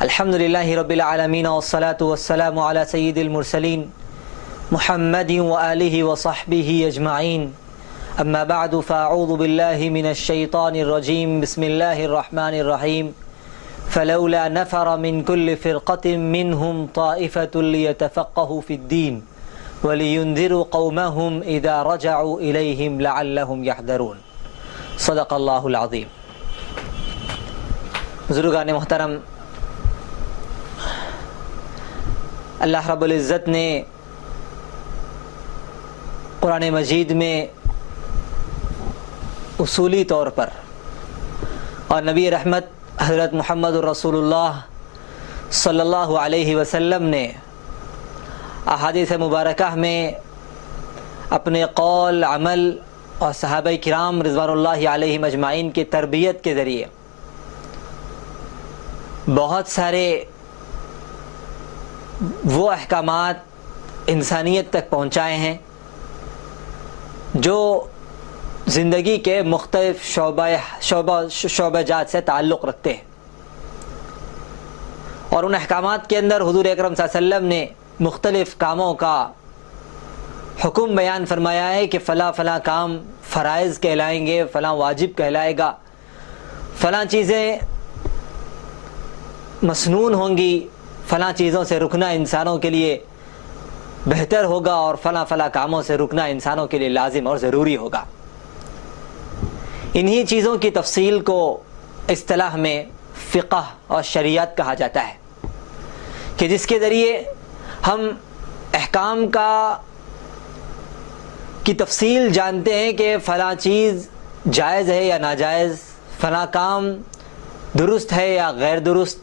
الحمدللہ رب العالمین والصلاة والسلام علی سید المرسلین محمد وآلہ وصحبہ اجمعین اما بعد فاعوذ باللہ من الشیطان الرجیم بسم اللہ الرحمن الرحیم فلولا نفر من كل فرقة منهم طائفة ليتفقهوا في الدين ولينذروا قومهم إذا رجعوا إليهم لعلهم يحذرون صدق اللہ العظیم۔ بزرگان محترم، اللہ رب العزت نے قرآن مجید میں اصولی طور پر اور نبی رحمت حضرت محمد رسول اللہ صلی اللہ علیہ وسلم نے احادیث مبارکہ میں اپنے قول، عمل اور صحابہ کرام رضوان اللہ علیہم اجمعین کی تربیت کے ذریعے بہت سارے وہ احکامات انسانیت تک پہنچائے ہیں جو زندگی کے مختلف شعبہ جات سے تعلق رکھتے ہیں، اور ان احکامات کے اندر حضور اکرم صلی اللہ علیہ وسلم نے مختلف کاموں کا حکم بیان فرمایا ہے کہ فلاں فلاں کام فرائض کہلائیں گے، فلاں واجب کہلائے گا، فلاں چیزیں مسنون ہوں گی، فلاں چیزوں سے رکنا انسانوں کے لیے بہتر ہوگا، اور فلاں فلاں کاموں سے رکنا انسانوں کے لیے لازم اور ضروری ہوگا۔ انہی چیزوں کی تفصیل کو اصطلاح میں فقہ اور شریعت کہا جاتا ہے، کہ جس کے ذریعے ہم احکام کی تفصیل جانتے ہیں کہ فلاں چیز جائز ہے یا ناجائز، فلاں کام درست ہے یا غیر درست،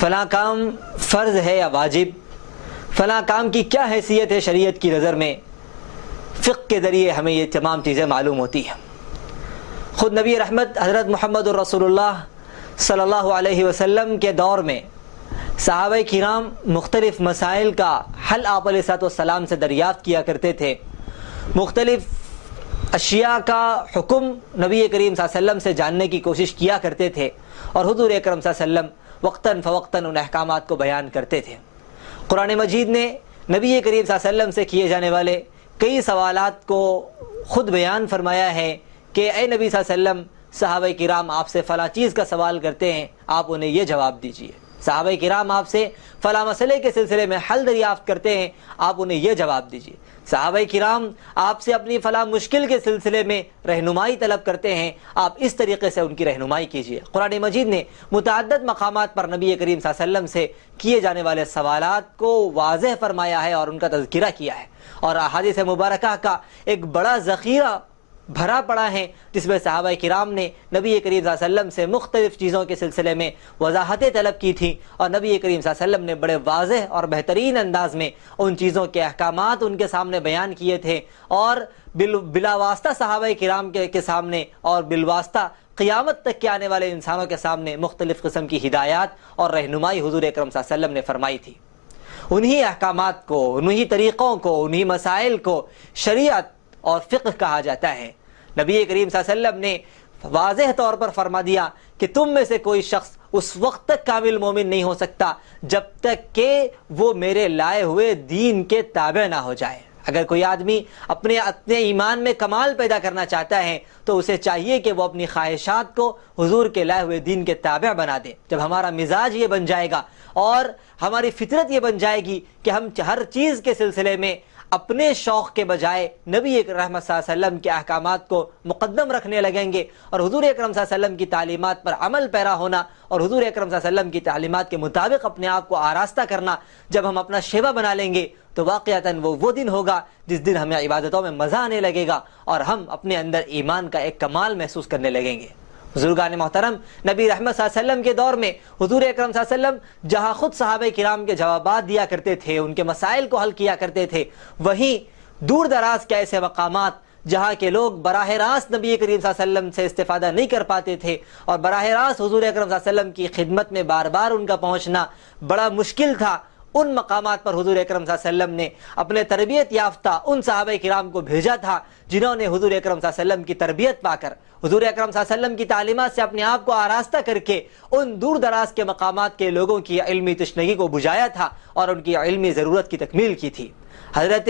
فلاں کام فرض ہے یا واجب، فلاں کام کی کیا حیثیت ہے شریعت کی نظر میں۔ فقہ کے ذریعے ہمیں یہ تمام چیزیں معلوم ہوتی ہیں۔ خود نبی رحمت حضرت محمد رسول اللہ صلی اللہ علیہ وسلم کے دور میں صحابہ کرام مختلف مسائل کا حل آپ علیہ السلام سے دریافت کیا کرتے تھے، مختلف اشیاء کا حکم نبی کریم صلی اللہ علیہ وسلم سے جاننے کی کوشش کیا کرتے تھے، اور حضور اکرم صلی اللہ علیہ وسلم وقتاً فوقتاً ان احکامات کو بیان کرتے تھے۔ قرآن مجید نے نبی کریم صلی اللہ علیہ وسلم سے کیے جانے والے کئی سوالات کو خود بیان فرمایا ہے کہ اے نبی صلی اللہ علیہ وسلم، صحابہ کرام آپ سے فلاں چیز کا سوال کرتے ہیں، آپ انہیں یہ جواب دیجیے۔ صحابہ کرام آپ سے فلاں مسئلے کے سلسلے میں حل دریافت کرتے ہیں، آپ انہیں یہ جواب دیجیے۔ صحابہ کرام آپ سے اپنی فلاں مشکل کے سلسلے میں رہنمائی طلب کرتے ہیں، آپ اس طریقے سے ان کی رہنمائی کیجیے۔ قرآن مجید نے متعدد مقامات پر نبی کریم صلی اللہ علیہ وسلم سے کیے جانے والے سوالات کو واضح فرمایا ہے اور ان کا تذکرہ کیا ہے، اور احادیث مبارکہ کا ایک بڑا ذخیرہ بھرا پڑا ہے، جس میں صحابہ کرام نے نبی کریم صلی اللہ علیہ وسلم سے مختلف چیزوں کے سلسلے میں وضاحتیں طلب کی تھیں، اور نبی کریم صلی اللہ علیہ وسلم نے بڑے واضح اور بہترین انداز میں ان چیزوں کے احکامات ان کے سامنے بیان کیے تھے، اور بلا واسطہ صحابہ کرام کے سامنے اور بالواسطہ قیامت تک کے آنے والے انسانوں کے سامنے مختلف قسم کی ہدایات اور رہنمائی حضور اکرم صلی اللہ علیہ وسلم نے فرمائی تھی۔ انہی احکامات کو، انہی طریقوں کو، انہی مسائل کو شریعت اور فقہ کہا جاتا ہے۔ نبی کریم صلی اللہ علیہ وسلم نے واضح طور پر فرما دیا کہ تم میں سے کوئی شخص اس وقت تک کامل مومن نہیں ہو سکتا جب تک کہ وہ میرے لائے ہوئے دین کے تابع نہ ہو جائے۔ اگر کوئی آدمی اپنے ایمان میں کمال پیدا کرنا چاہتا ہے تو اسے چاہیے کہ وہ اپنی خواہشات کو حضور کے لائے ہوئے دین کے تابع بنا دے۔ جب ہمارا مزاج یہ بن جائے گا اور ہماری فطرت یہ بن جائے گی کہ ہم ہر چیز کے سلسلے میں اپنے شوق کے بجائے نبی رحمت صلی اللہ علیہ وسلم کے احکامات کو مقدم رکھنے لگیں گے، اور حضور اکرم صلی اللہ علیہ وسلم کی تعلیمات پر عمل پیرا ہونا اور حضور اکرم صلی اللہ علیہ وسلم کی تعلیمات کے مطابق اپنے آپ کو آراستہ کرنا جب ہم اپنا شیوا بنا لیں گے، تو واقعتاً وہ دن ہوگا جس دن ہمیں عبادتوں میں مزہ آنے لگے گا اور ہم اپنے اندر ایمان کا ایک کمال محسوس کرنے لگیں گے۔ بزرگان محترم، نبی رحمت صلی اللہ علیہ وسلم کے دور میں حضور اکرم صلی اللہ علیہ وسلم جہاں خود صحابہ کرام کے جوابات دیا کرتے تھے، ان کے مسائل کو حل کیا کرتے تھے، وہیں دور دراز کے ایسے مقامات جہاں کے لوگ براہ راست نبی کریم صلی اللہ علیہ وسلم سے استفادہ نہیں کر پاتے تھے، اور براہ راست حضور اکرم صلی اللہ علیہ وسلم کی خدمت میں بار بار ان کا پہنچنا بڑا مشکل تھا، ان مقامات پر حضور اکرم صلی اللہ علیہ وسلم نے اپنے تربیت یافتہ ان صحابہ کرام کو بھیجا تھا جنہوں نے حضور اکرم صلی اللہ علیہ وسلم کی تربیت پا کر حضور اکرم صلی اللہ علیہ وسلم کی تعلیمات سے اپنے آپ کو آراستہ کر کے ان دور دراز کے مقامات کے لوگوں کی علمی تشنگی کو بجھایا تھا اور ان کی علمی ضرورت کی تکمیل کی تھی۔ حضرت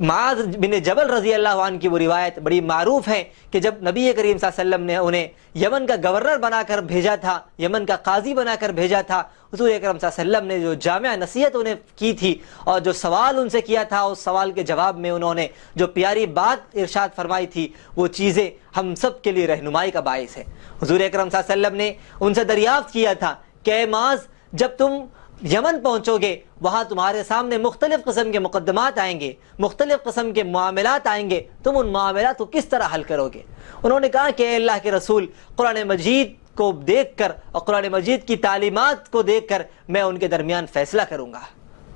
معاذ بن جبل رضی اللہ عنہ کی وہ روایت بڑی معروف ہے کہ جب نبی کریم صلی اللہ علیہ وسلم نے انہیں یمن کا گورنر بنا کر بھیجا تھا، یمن کا قاضی بنا کر بھیجا تھا، حضور اکرم صلی اللہ علیہ وسلم نے جو جامع نصیحت انہیں کی تھی اور جو سوال ان سے کیا تھا، اس سوال کے جواب میں انہوں نے جو پیاری بات ارشاد فرمائی تھی، وہ چیزیں ہم سب کے لیے رہنمائی کا باعث ہے۔ حضور اکرم صلی اللہ علیہ وسلم نے ان سے دریافت کیا تھا کہ اے معاذ، جب تم یمن پہنچو گے وہاں تمہارے سامنے مختلف قسم کے مقدمات آئیں گے، مختلف قسم کے معاملات آئیں گے، تم ان معاملات کو کس طرح حل کرو گے؟ انہوں نے کہا کہ اے اللہ کے رسول، قرآن مجید کو دیکھ کر اور قرآن مجید کی تعلیمات کو دیکھ کر میں ان کے درمیان فیصلہ کروں گا۔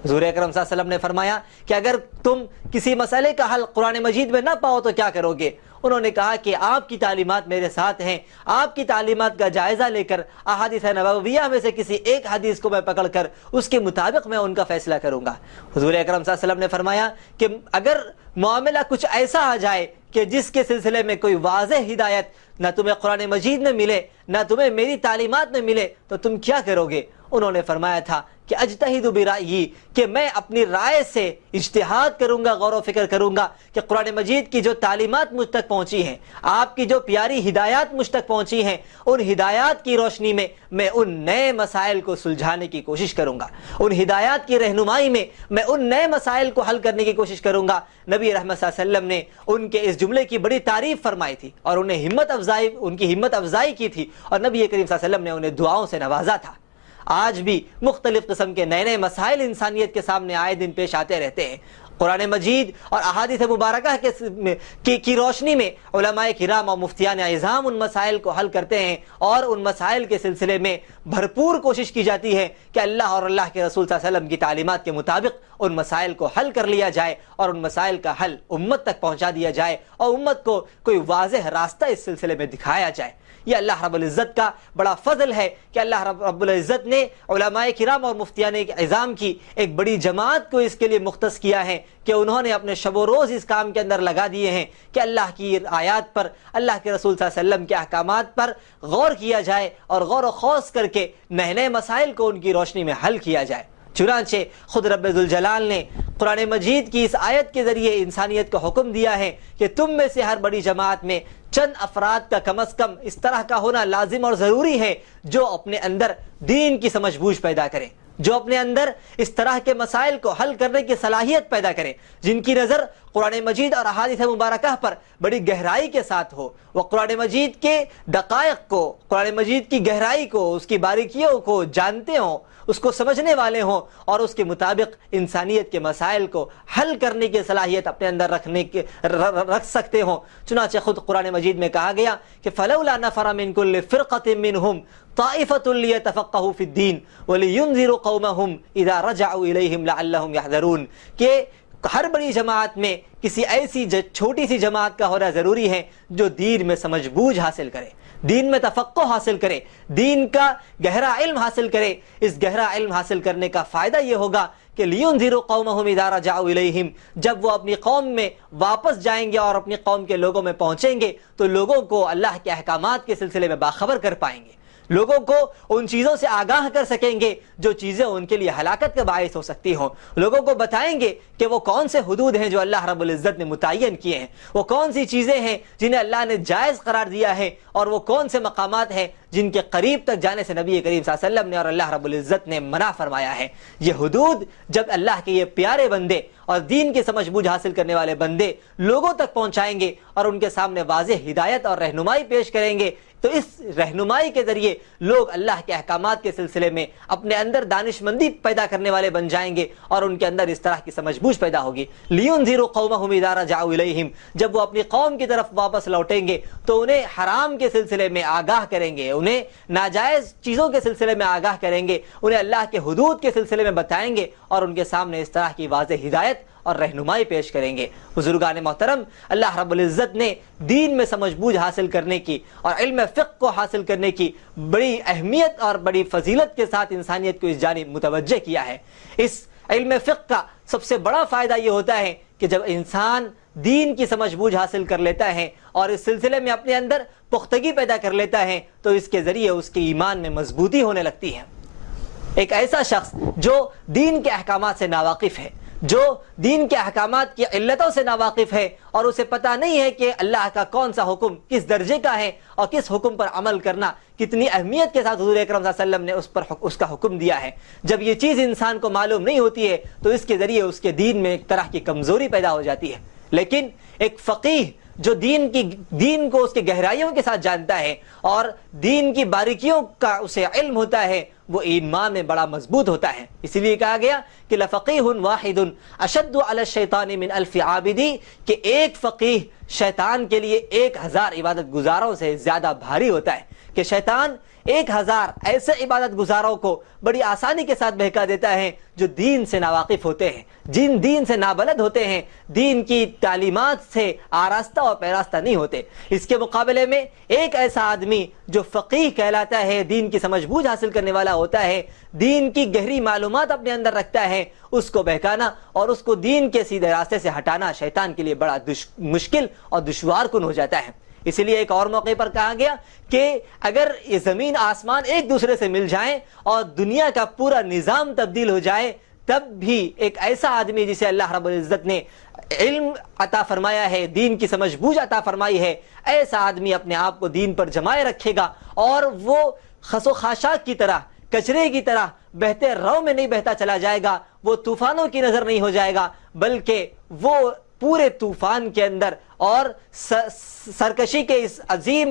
حضور اکرم صلی اللہ علیہ وسلم نے فرمایا کہ اگر تم کسی مسئلے کا حل قرآن مجید میں نہ پاؤ تو کیا کرو گے؟ انہوں نے کہا کہ آپ کی تعلیمات میرے ساتھ ہیں، آپ کی تعلیمات کا جائزہ لے کر احادیث نبویہ میں سے کسی ایک حدیث کو میں پکڑ کر اس کے مطابق میں ان کا فیصلہ کروں گا۔ حضور اکرم صلی اللہ علیہ وسلم نے فرمایا کہ اگر معاملہ کچھ ایسا آ جائے کہ جس کے سلسلے میں کوئی واضح ہدایت نہ تمہیں قرآن مجید میں ملے نہ تمہیں میری تعلیمات میں ملے تو تم کیا کرو گے؟ انہوں نے فرمایا تھا کہ اجتہد برائیی، کہ میں اپنی رائے سے اجتہاد کروں گا، غور و فکر کروں گا کہ قرآن مجید کی جو تعلیمات مجھ تک پہنچی ہیں، آپ کی جو پیاری ہدایات مجھ تک پہنچی ہیں، ان ہدایات کی روشنی میں میں ان نئے مسائل کو سلجھانے کی کوشش کروں گا، ان ہدایات کی رہنمائی میں میں ان نئے مسائل کو حل کرنے کی کوشش کروں گا۔ نبی رحمت صلی اللہ علیہ وسلم نے ان کے اس جملے کی بڑی تعریف فرمائی تھی اور ان کی ہمت افزائی کی تھی، اور نبی کریم صلی اللہ علیہ وسلم نے انہیں دعاؤں سے نوازا تھا۔ آج بھی مختلف قسم کے نئے نئے مسائل انسانیت کے سامنے آئے دن پیش آتے رہتے ہیں۔ قرآن مجید اور احادیث مبارکہ کی روشنی میں علماء کرام اور مفتیان اعظام ان مسائل کو حل کرتے ہیں، اور ان مسائل کے سلسلے میں بھرپور کوشش کی جاتی ہے کہ اللہ اور اللہ کے رسول صلی اللہ علیہ وسلم کی تعلیمات کے مطابق ان مسائل کو حل کر لیا جائے اور ان مسائل کا حل امت تک پہنچا دیا جائے اور امت کو کوئی واضح راستہ اس سلسلے میں دکھایا جائے۔ یہ اللہ رب العزت کا بڑا فضل ہے کہ اللہ رب العزت نے علماء کرام اور مفتیان اعظام کی ایک بڑی جماعت کو اس کے لیے مختص کیا ہے کہ انہوں نے اپنے شب و روز اس کام کے اندر لگا دیے ہیں کہ اللہ کی آیات پر، اللہ کے رسول صلی اللہ علیہ وسلم کے احکامات پر غور کیا جائے اور غور و خوض کر کے نئے نئے مسائل کو ان کی روشنی میں حل کیا جائے۔ چنانچہ خود رب ذوالجلال نے قرآن مجید کی اس آیت کے ذریعے انسانیت کو حکم دیا ہے کہ تم میں سے ہر بڑی جماعت میں چند افراد کا کم از کم اس طرح کا ہونا لازم اور ضروری ہے جو اپنے اندر دین کی سمجھ بوجھ پیدا کریں، جو اپنے اندر اس طرح کے مسائل کو حل کرنے کی صلاحیت پیدا کریں، جن کی نظر قرآن مجید اور احادیث مبارکہ پر بڑی گہرائی کے ساتھ ہو، وہ قرآن مجید کے دقائق کو، قرآن مجید کی گہرائی کو، اس کی باریکیوں کو جانتے ہوں، اس کو سمجھنے والے ہوں اور اس کے مطابق انسانیت کے مسائل کو حل کرنے کی صلاحیت اپنے اندر رکھ سکتے ہوں۔ چنانچہ خود قرآن مجید میں کہا گیا کہ فَلَوْلَا نَفَرَ مِن كُلِّ فِرْقَةٍ مِّنْهُمْ طَائِفَةٌ لِيَتَفَقَّهُوا فِي الدِّينِ وَلِيُنذِرُوا قَوْمَهُمْ إِذَا رَجَعُوا إِلَيْهِمْ لَعَلَّهُمْ يَحْذَرُونَ، کہ ہر بڑی جماعت میں کسی ایسی چھوٹی سی جماعت کا ہونا ضروری ہے جو دین میں سمجھ بوجھ حاصل کرے، دین میں تفقہ حاصل کرے، دین کا گہرا علم حاصل کرے۔ اس گہرا علم حاصل کرنے کا فائدہ یہ ہوگا کہ لِيُنذِرُوا قَوْمَهُمْ إِذَا رَجَعُوا إِلَيْهِمْ، جب وہ اپنی قوم میں واپس جائیں گے اور اپنی قوم کے لوگوں میں پہنچیں گے تو لوگوں کو اللہ کے احکامات کے سلسلے میں باخبر کر پائیں گے، لوگوں کو ان چیزوں سے آگاہ کر سکیں گے جو چیزیں ان کے لیے ہلاکت کا باعث ہو سکتی ہوں، لوگوں کو بتائیں گے کہ وہ کون سے حدود ہیں جو اللہ رب العزت نے متعین کیے ہیں، وہ کون سی چیزیں ہیں جنہیں اللہ نے جائز قرار دیا ہے، اور وہ کون سے مقامات ہیں جن کے قریب تک جانے سے نبی کریم صلی اللہ علیہ وسلم نے اور اللہ رب العزت نے منع فرمایا ہے۔ یہ حدود جب اللہ کے یہ پیارے بندے اور دین کی سمجھ بوجھ حاصل کرنے والے بندے لوگوں تک پہنچائیں گے اور ان کے سامنے واضح ہدایت اور رہنمائی پیش کریں گے تو اس رہنمائی کے ذریعے لوگ اللہ کے احکامات کے سلسلے میں اپنے اندر دانش مندی پیدا کرنے والے بن جائیں گے اور ان کے اندر اس طرح کی سمجھ بوجھ پیدا ہوگی۔ لِيُنذِرُوا قَوْمَهُمْ إِذَا رَجَعُوا إِلَيْهِمْ، جب وہ اپنی قوم کی طرف واپس لوٹیں گے تو انہیں حرام کے سلسلے میں آگاہ کریں گے، انہیں ناجائز چیزوں کے سلسلے میں آگاہ کریں گے، انہیں اللہ کے حدود کے سلسلے میں بتائیں گے اور ان کے سامنے اس طرح کی واضح ہدایت اور رہنمائی پیش کریں گے۔ بزرگان محترم، اللہ رب العزت نے دین میں سمجھ بوجھ حاصل کرنے کی اور علم فقہ کو حاصل کرنے کی بڑی اہمیت اور بڑی فضیلت کے ساتھ انسانیت کو اس جانب متوجہ کیا ہے۔ اس علم فقہ کا سب سے بڑا فائدہ یہ ہوتا ہے کہ جب انسان دین کی سمجھ بوجھ حاصل کر لیتا ہے اور اس سلسلے میں اپنے اندر پختگی پیدا کر لیتا ہے تو اس کے ذریعے اس کے ایمان میں مضبوطی ہونے لگتی ہے۔ ایک ایسا شخص جو دین کے احکامات سے ناواقف ہے، جو دین کے احکامات کی علتوں سے ناواقف ہے اور اسے پتہ نہیں ہے کہ اللہ کا کون سا حکم کس درجے کا ہے اور کس حکم پر عمل کرنا کتنی اہمیت کے ساتھ حضور اکرم صلی اللہ علیہ وسلم نے اس کا حکم دیا ہے، جب یہ چیز انسان کو معلوم نہیں ہوتی ہے تو اس کے ذریعے اس کے دین میں ایک طرح کی کمزوری پیدا ہو جاتی ہے۔ لیکن ایک فقیہ جو دین کو اس کے گہرائیوں کے ساتھ جانتا ہے اور دین کی باریکیوں کا اسے علم ہوتا ہے، وہ ایمان میں بڑا مضبوط ہوتا ہے۔ اسی لیے کہا گیا کہ لفقیہ واحد اشد علی الشیطان من الف عابدی، کہ ایک فقیہ شیطان کے لیے 1000 عبادت گزاروں سے زیادہ بھاری ہوتا ہے، کہ شیطان 1000 ایسے عبادت گزاروں کو بڑی آسانی کے ساتھ بہکا دیتا ہے جو دین سے ناواقف ہوتے ہیں، جن دین سے نابلد ہوتے ہیں، دین کی تعلیمات سے آراستہ اور پیراستہ نہیں ہوتے۔ اس کے مقابلے میں ایک ایسا آدمی جو فقیہ کہلاتا ہے، دین کی سمجھ بوجھ حاصل کرنے والا ہوتا ہے، دین کی گہری معلومات اپنے اندر رکھتا ہے، اس کو بہکانا اور اس کو دین کے سیدھے راستے سے ہٹانا شیطان کے لیے بڑا مشکل اور دشوار کن ہو جاتا ہے۔ اسی لیے ایک اور موقع پر کہا گیا کہ اگر یہ زمین آسمان ایک دوسرے سے مل جائیں اور دنیا کا پورا نظام تبدیل ہو جائے، تب بھی ایک ایسا آدمی جسے اللہ رب العزت نے علم عطا فرمایا ہے، دین کی سمجھ بوجھ عطا فرمائی ہے، ایسا آدمی اپنے آپ کو دین پر جمائے رکھے گا اور وہ خس و خاشاک کی طرح، کچرے کی طرح بہتے رو میں نہیں بہتا چلا جائے گا، وہ طوفانوں کی نظر نہیں ہو جائے گا، بلکہ وہ پورے طوفان کے اندر اور سرکشی کے اس عظیم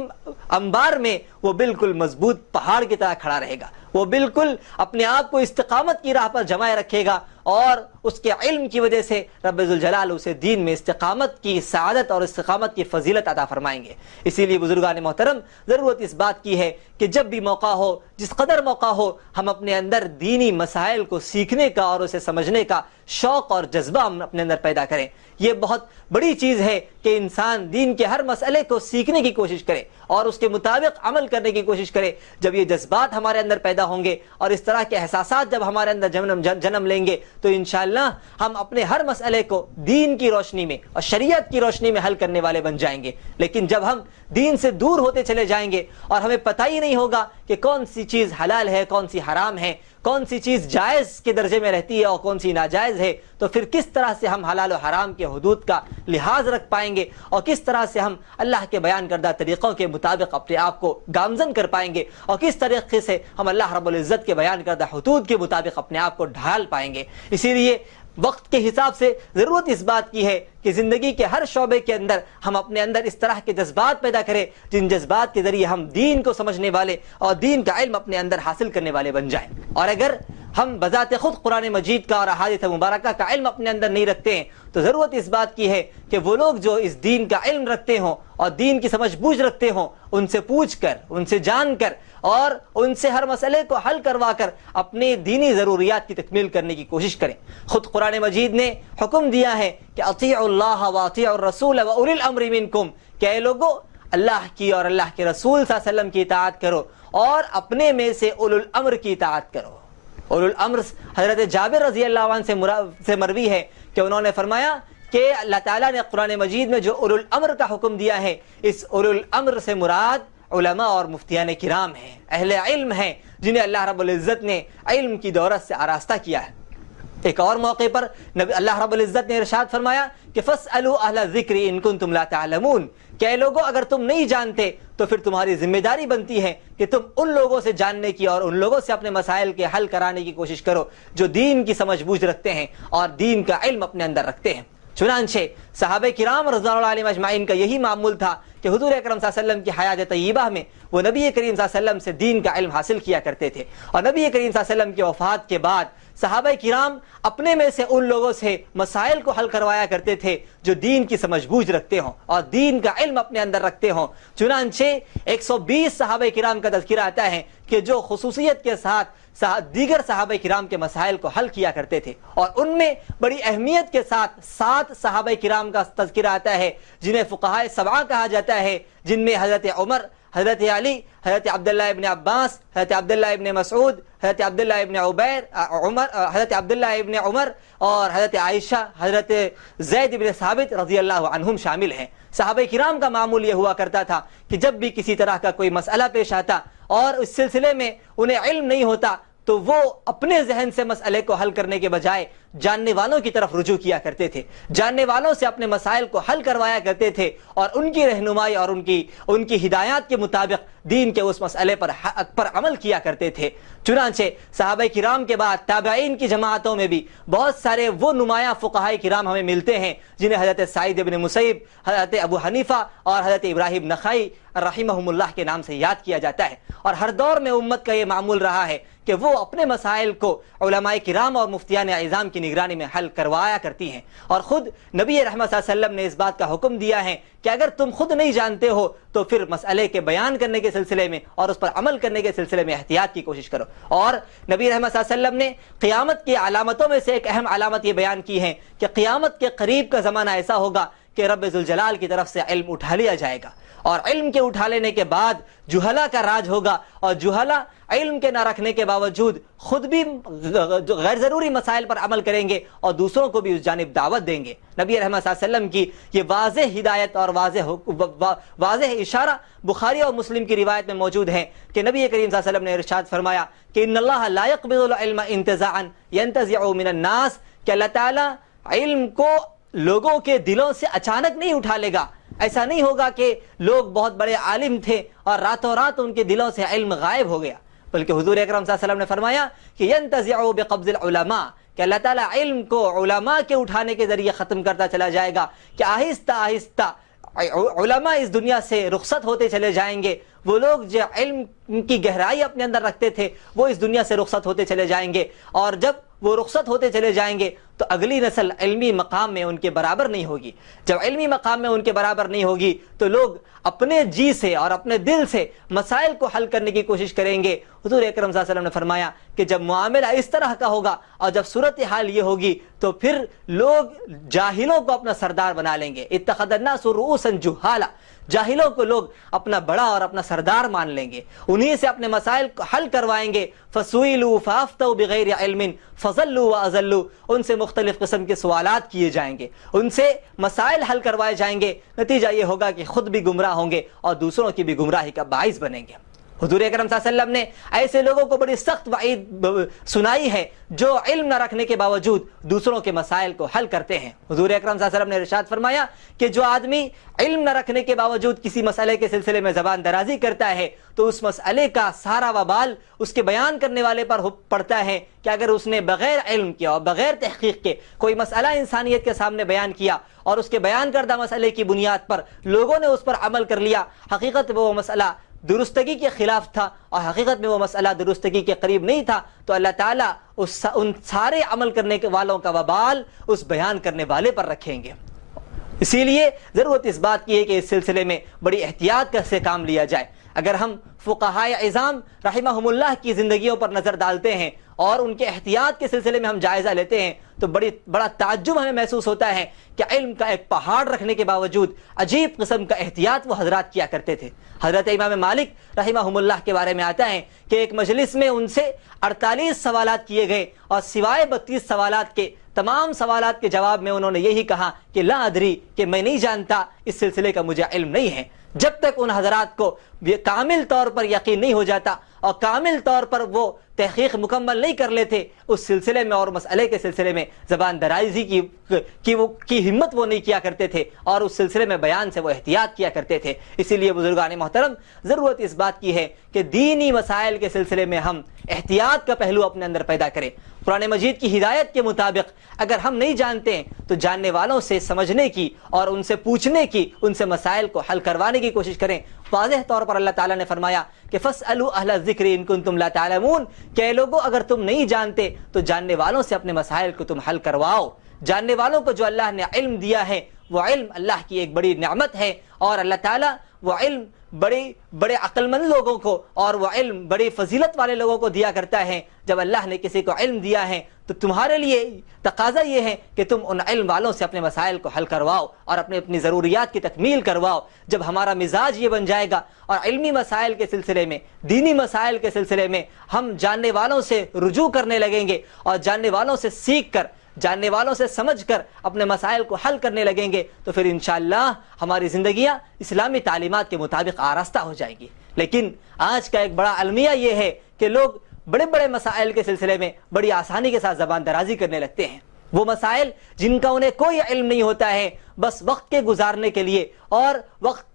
انبار میں وہ بالکل مضبوط پہاڑ کی طرح کھڑا رہے گا، وہ بالکل اپنے آپ کو استقامت کی راہ پر جمائے رکھے گا اور اس کے علم کی وجہ سے رب ذوالجلال اسے دین میں استقامت کی سعادت اور استقامت کی فضیلت عطا فرمائیں گے۔ اسی لیے بزرگان محترم، ضرورت اس بات کی ہے کہ جب بھی موقع ہو، جس قدر موقع ہو، ہم اپنے اندر دینی مسائل کو سیکھنے کا اور اسے سمجھنے کا شوق اور جذبہ ہم اپنے اندر پیدا کریں۔ یہ بہت بڑی چیز ہے کہ انسان دین کے ہر مسئلے کو سیکھنے کی کوشش کرے اور اس کے مطابق عمل کرنے کی کوشش کرے۔ جب یہ جذبات ہمارے اندر پیدا ہوں گے اور اس طرح کے احساسات جب ہمارے اندر جنم لیں گے تو انشاءاللہ ہم اپنے ہر مسئلے کو دین کی روشنی میں اور شریعت کی روشنی میں حل کرنے والے بن جائیں گے۔ لیکن جب ہم دین سے دور ہوتے چلے جائیں گے اور ہمیں پتہ ہی نہیں ہوگا کہ کون سی چیز حلال ہے، کون سی حرام ہے، کون سی چیز جائز کے درجے میں رہتی ہے اور کون سی ناجائز ہے، تو پھر کس طرح سے ہم حلال و حرام کے حدود کا لحاظ رکھ پائیں گے اور کس طرح سے ہم اللہ کے بیان کردہ طریقوں کے مطابق اپنے آپ کو گامزن کر پائیں گے اور کس طریقے سے ہم اللہ رب العزت کے بیان کردہ حدود کے مطابق اپنے آپ کو ڈھال پائیں گے۔ اسی لیے وقت کے حساب سے ضرورت اس بات کی ہے کہ زندگی کے ہر شعبے کے اندر ہم اپنے اندر اس طرح کے جذبات پیدا کریں جن جذبات کے ذریعے ہم دین کو سمجھنے والے اور دین کا علم اپنے اندر حاصل کرنے والے بن جائیں۔ اور اگر ہم بذات خود قرآن مجید کا اور احادیث مبارکہ کا علم اپنے اندر نہیں رکھتے ہیں تو ضرورت اس بات کی ہے کہ وہ لوگ جو اس دین کا علم رکھتے ہوں اور دین کی سمجھ بوجھ رکھتے ہوں، ان سے پوچھ کر، ان سے جان کر اور ان سے ہر مسئلے کو حل کروا کر اپنی دینی ضروریات کی تکمیل کرنے کی کوشش کریں۔ خود قرآن مجید نے حکم دیا ہے کہ اطیعوا اللہ واطیعوا الرسول واولی الامر منکم، کہ اے لوگو اللہ کی اور اللہ کے رسول صلی اللہ علیہ وسلم کی اطاعت کرو اور اپنے میں سے اولو الامر کی اطاعت کرو۔ اولو الامر حضرت جابر رضی اللہ عنہ سے مروی ہے کہ انہوں نے فرمایا کہ اللہ تعالیٰ نے قرآن مجید میں جو اولو الامر کا حکم دیا ہے، اس اولو الامر سے مراد علماء اور مفتیان کرام ہیں، اہل علم ہیں، جنہیں اللہ رب العزت نے علم کی دولت سے آراستہ کیا ہے۔ ایک اور موقع پر اللہ رب العزت نے ارشاد فرمایا کہ فَاسْأَلُوا أَهْلَ الذِّكْرِ إِن كُنتُمْ لَا تَعْلَمُونَ، کہ اے لوگوں اگر تم نہیں جانتے تو پھر تمہاری ذمہ داری بنتی ہے کہ تم ان لوگوں سے جاننے کی اور ان لوگوں سے اپنے مسائل کے حل کرانے کی کوشش کرو جو دین کی سمجھ بوجھ رکھتے ہیں اور دین کا علم اپنے اندر رکھتے ہیں۔ چنانچہ صحابہ کرام رضوان اللہ علیہم اجمعین کا یہی معمول تھا کہ حضور اکرم صلی اللہ علیہ وسلم کی حیات طیبہ میں وہ نبی کریم صلی اللہ علیہ وسلم سے دین کا علم حاصل کیا کرتے تھے، اور نبی کریم صلی اللہ علیہ وسلم کی وفات کے بعد صحابہ کرام اپنے میں سے ان لوگوں سے مسائل کو حل کروایا کرتے تھے جو دین کی سمجھ بوجھ رکھتے ہوں اور دین کا علم اپنے اندر رکھتے ہوں۔ چنانچہ 120 صحابہ کرام کا تذکرہ آتا ہے کہ جو خصوصیت کے ساتھ دیگر صحابہ کرام کے مسائل کو حل کیا کرتے تھے، اور ان میں بڑی اہمیت کے ساتھ 7 صحابہ کرام کا تذکرہ آتا ہے جنہیں فقہائے سبعہ کہا جاتا ہے، جن میں حضرت عمر، حضرت علی، حضرت عبداللہ ابن عباس، حضرت عبداللہ ابن مسعود، حضرت عبداللہ ابن حضرت عبداللہ ابن عمر اور حضرت عائشہ، حضرت زید ابن ثابت رضی اللہ عنہم شامل ہیں۔ صحابہ کرام کا معمول یہ ہوا کرتا تھا کہ جب بھی کسی طرح کا کوئی مسئلہ پیش آتا اور اس سلسلے میں انہیں علم نہیں ہوتا تو وہ اپنے ذہن سے مسئلے کو حل کرنے کے بجائے جاننے والوں کی طرف رجوع کیا کرتے تھے، جاننے والوں سے اپنے مسائل کو حل کروایا کرتے تھے، اور ان کی رہنمائی اور ان کی ہدایات کے مطابق دین کے اس مسئلے پر عمل کیا کرتے تھے۔ چنانچہ صحابہ کرام کے بعد تابعین کی جماعتوں میں بھی بہت سارے وہ نمایاں فقہائے کرام ہمیں ملتے ہیں جنہیں حضرت سعید ابن مسیب، حضرت ابو حنیفہ اور حضرت ابراہیم نخعی رحمہم اللہ کے نام سے یاد کیا جاتا ہے، اور ہر دور میں امت کا یہ معمول رہا ہے کہ وہ اپنے مسائل کو علماء کرام اور مفتیان اعظام کی نگرانی میں حل کروایا کرتی ہیں، اور خود نبی رحمت صلی اللہ علیہ وسلم نے اس بات کا حکم دیا ہے کہ اگر تم خود نہیں جانتے ہو تو پھر مسئلے کے بیان کرنے کے سلسلے میں اور اس پر عمل کرنے کے سلسلے میں احتیاط کی کوشش کرو۔ اور نبی رحمت صلی اللہ علیہ وسلم نے قیامت کی علامتوں میں سے ایک اہم علامت یہ بیان کی ہے کہ قیامت کے قریب کا زمانہ ایسا ہوگا کہ رب ذوالجلال کی طرف سے علم اٹھا لیا جائے گا، اور علم کے اٹھا لینے کے بعد جہلا کا راج ہوگا، اور جہلا علم کے نہ رکھنے کے باوجود خود بھی غیر ضروری مسائل پر عمل کریں گے اور دوسروں کو بھی اس جانب دعوت دیں گے۔ نبی رحمت صلی اللہ علیہ وسلم کی یہ واضح ہدایت اور واضح اشارہ بخاری اور مسلم کی روایت میں موجود ہے کہ نبی کریم صلی اللہ علیہ وسلم نے ارشاد فرمایا کہ ان اللہ لا يقبض العلم انتزاعا ينتزع من الناس، کہ اللہ تعالیٰ علم کو لوگوں کے دلوں سے اچانک نہیں اٹھا لے گا۔ ایسا نہیں ہوگا کہ لوگ بہت بڑے عالم تھے اور راتوں رات ان کے دلوں سے علم غائب ہو گیا، بلکہ حضور اکرم صلی اللہ علیہ وسلم نے فرمایا کہ ینتزع بقبض العلماء، کہ اللہ تعالیٰ علم کو علماء کے اٹھانے کے ذریعے ختم کرتا چلا جائے گا، کہ آہستہ آہستہ علماء اس دنیا سے رخصت ہوتے چلے جائیں گے۔ وہ لوگ جو علم کی گہرائی اپنے اندر رکھتے تھے وہ اس دنیا سے رخصت ہوتے چلے جائیں گے، اور جب وہ رخصت ہوتے چلے جائیں گے تو اگلی نسل علمی مقام میں ان کے برابر نہیں ہوگی۔ جب علمی مقام میں ان کے برابر نہیں ہوگی تو لوگ اپنے جی سے اور اپنے دل سے مسائل کو حل کرنے کی کوشش کریں گے۔ حضور اکرم صلی اللہ علیہ وسلم نے فرمایا کہ جب معاملہ اس طرح کا ہوگا اور جب صورتحال یہ ہوگی تو پھر لوگ جاہلوں کو اپنا سردار بنا لیں گے۔ اتخذ الناس رؤوسا جہالا، جاہلوں کو لوگ اپنا بڑا اور اپنا سردار مان لیں گے، انہی سے اپنے مسائل کو حل کروائیں گے۔ فَسُئِلُوا فَأَفْتَوْا بِغَيْرِ عِلْمٍ فَضَلُّوا وَأَضَلُّوا، ان سے مختلف قسم کے سوالات کیے جائیں گے، ان سے مسائل حل کروائے جائیں گے، نتیجہ یہ ہوگا کہ خود بھی گمراہ ہوں گے اور دوسروں کی بھی گمراہی کا باعث بنیں گے۔ حضور اکرم صلی اللہ علیہ وسلم نے ایسے لوگوں کو بڑی سخت وعید سنائی ہے جو علم نہ رکھنے کے باوجود دوسروں کے مسائل کو حل کرتے ہیں۔ حضور اکرم صلی اللہ علیہ وسلم نے ارشاد فرمایا کہ جو آدمی علم نہ رکھنے کے باوجود کسی مسئلے کے سلسلے میں زبان درازی کرتا ہے تو اس مسئلے کا سارا وبال اس کے بیان کرنے والے پر پڑتا ہے، کہ اگر اس نے بغیر علم کے اور بغیر تحقیق کے کوئی مسئلہ انسانیت کے سامنے بیان کیا اور اس کے بیان کردہ مسئلے کی بنیاد پر لوگوں نے اس پر عمل کر لیا، حقیقت میں وہ مسئلہ درستگی کے خلاف تھا اور حقیقت میں وہ مسئلہ درستگی کے قریب نہیں تھا، تو اللہ تعالیٰ ان سارے عمل کرنے والوں کا وبال اس بیان کرنے والے پر رکھیں گے۔ اسی لیے ضرورت اس بات کی ہے کہ اس سلسلے میں بڑی احتیاط سے کام لیا جائے۔ اگر ہم فقہائے اعظام رحمہم اللہ کی زندگیوں پر نظر ڈالتے ہیں اور ان کے احتیاط کے سلسلے میں ہم جائزہ لیتے ہیں تو بڑا تعجب ہمیں محسوس ہوتا ہے کہ علم کا ایک پہاڑ رکھنے کے باوجود عجیب قسم کا احتیاط وہ حضرات کیا کرتے تھے۔ حضرت امام مالک رحمہم اللہ کے بارے میں آتا ہے کہ ایک مجلس میں ان سے 48 سوالات کیے گئے اور سوائے 32 سوالات کے تمام سوالات کے جواب میں انہوں نے یہی کہا کہ لا ادری، کہ میں نہیں جانتا، اس سلسلے کا مجھے علم نہیں ہے۔ جب تک ان حضرات کو کامل طور پر یقین نہیں ہو جاتا اور کامل طور پر وہ تحقیق مکمل نہیں کر لیتے اس سلسلے میں اور مسئلے کے سلسلے میں زبان درازی کی ہمت وہ نہیں کیا کرتے تھے، اور اس سلسلے میں بیان سے وہ احتیاط کیا کرتے تھے۔ اسی لیے بزرگان محترم ضرورت اس بات کی ہے کہ دینی مسائل کے سلسلے میں ہم احتیاط کا پہلو اپنے اندر پیدا کریں۔ قرآن مجید کی ہدایت کے مطابق اگر ہم نہیں جانتے ہیں تو جاننے والوں سے سمجھنے کی اور ان سے پوچھنے کی، ان سے مسائل کو حل کروانے کی کوشش کریں۔ واضح طور پر اللہ تعالیٰ نے فرمایا کہ فَاسْأَلُوا أَهْلَ الذِّكْرِ إِن كُنتُمْ لَا تَعْلَمُونَ کہ اے لوگو اگر تم نہیں جانتے تو جاننے والوں سے اپنے مسائل کو تم حل کرواؤ۔ جاننے والوں کو جو اللہ نے علم دیا ہے وہ علم اللہ کی ایک بڑی نعمت ہے، اور اللہ تعالیٰ وہ علم بڑے عقل مند لوگوں کو اور وہ علم بڑی فضیلت والے لوگوں کو دیا کرتا ہے۔ جب اللہ نے کسی کو علم دیا ہے تو تمہارے لیے تقاضا یہ ہے کہ تم ان علم والوں سے اپنے مسائل کو حل کرواؤ اور اپنی ضروریات کی تکمیل کرواؤ۔ جب ہمارا مزاج یہ بن جائے گا اور علمی مسائل کے سلسلے میں، دینی مسائل کے سلسلے میں ہم جاننے والوں سے رجوع کرنے لگیں گے اور جاننے والوں سے سیکھ کر، جاننے والوں سے سمجھ کر اپنے مسائل کو حل کرنے لگیں گے تو پھر انشاءاللہ ہماری زندگیاں اسلامی تعلیمات کے مطابق آراستہ ہو جائیں گی۔ لیکن آج کا ایک بڑا المیہ یہ ہے کہ لوگ بڑے بڑے مسائل کے سلسلے میں بڑی آسانی کے ساتھ زبان درازی کرنے لگتے ہیں۔ وہ مسائل جن کا انہیں کوئی علم نہیں ہوتا ہے، بس وقت کے گزارنے کے لیے اور وقت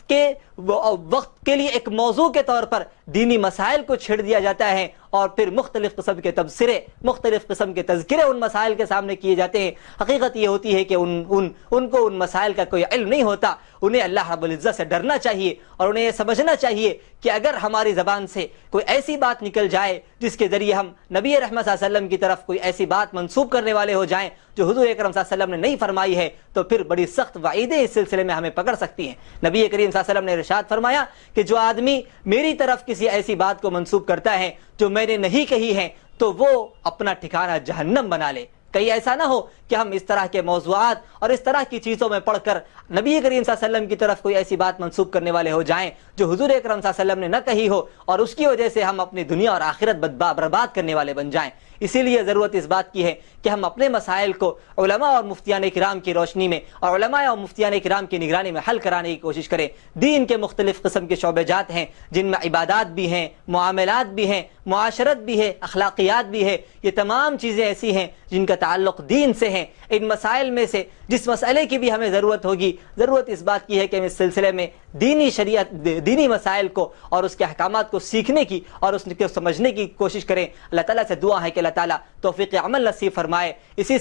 کے لیے ایک موضوع کے طور پر دینی مسائل کو چھیڑ دیا جاتا ہے، اور پھر مختلف قسم کے تبصرے، مختلف قسم کے تذکرے ان مسائل کے سامنے کیے جاتے ہیں۔ حقیقت یہ ہوتی ہے کہ ان کو ان مسائل کا کوئی علم نہیں ہوتا۔ انہیں اللہ رب العزت سے ڈرنا چاہیے اور انہیں یہ سمجھنا چاہیے کہ اگر ہماری زبان سے کوئی ایسی بات نکل جائے جس کے ذریعے ہم نبی رحمت صلی اللہ علیہ وسلم کی طرف کوئی ایسی بات منسوب کرنے والے ہو جائیں جو حضور اکرم صلی اللہ علیہ وسلم نے نہیں فرمائی ہے، تو پھر بڑی سخت وعیدیں اس سلسلے میں ہمیں پکڑ سکتی ہیں۔ نبی کریم صلی اللہ علیہ وسلم نے ارشاد فرمایا کہ جو آدمی میری طرف کسی ایسی بات کو منسوب کرتا ہے جو میں نے نہیں کہی ہے تو وہ اپنا ٹھکانہ جہنم بنا لے۔ کہیں ایسا نہ ہو کہ ہم اس طرح کے موضوعات اور اس طرح کی چیزوں میں پڑھ کر نبی کریم صلی اللہ علیہ وسلم کی طرف کوئی ایسی بات منسوب کرنے والے ہو جائیں جو حضور اکرم صلی اللہ علیہ وسلم نے نہ کہی ہو، اور اس کی وجہ سے ہم اپنی دنیا اور آخرت برباد کرنے والے بن جائیں۔ اسی لیے ضرورت اس بات کی ہے کہ ہم اپنے مسائل کو علماء اور مفتیان کرام کی روشنی میں اور علماء اور مفتیان کرام کی نگرانی میں حل کرانے کی کوشش کریں۔ دین کے مختلف قسم کے شعبے جات ہیں جن میں عبادات بھی ہیں، معاملات بھی ہیں، معاشرت بھی ہے، اخلاقیات بھی ہے۔ یہ تمام چیزیں ایسی ہیں جن کا تعلق دین سے ہیں۔ ان مسائل میں سے جس مسئلے کی بھی ہمیں ضرورت ہوگی، ضرورت اس بات کی ہے کہ ہم اس سلسلے میں دینی مسائل کو اور اس کے احکامات کو سیکھنے کی اور اس کو سمجھنے کی کوشش کریں۔ اللہ تعالیٰ سے دعا ہے کہ اللہ تعالیٰ توفیق عمل نصیب فرمائے۔ اسی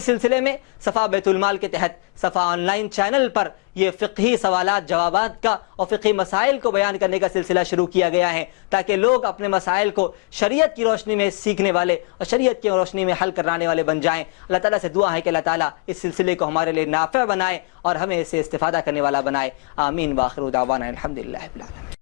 سلسلے میں صفا بیت المال کے تحت صفا آن لائن چینل پر یہ فقہی سوالات جوابات کا اور فقہی مسائل کو بیان کرنے کا سلسلہ شروع کیا گیا ہے تاکہ لوگ اپنے مسائل کو شریعت کی روشنی میں سیکھنے والے اور شریعت کی روشنی میں حل کرانے والے بن جائیں۔ اللہ تعالیٰ سے دعا ہے کہ اللہ تعالیٰ اس سلسلے کو ہمارے لیے نافع بنائے اور ہمیں اس سے استفادہ کرنے والا بنائے۔ آمین۔ وآخر دعوانا الحمدللہ رب العالمین۔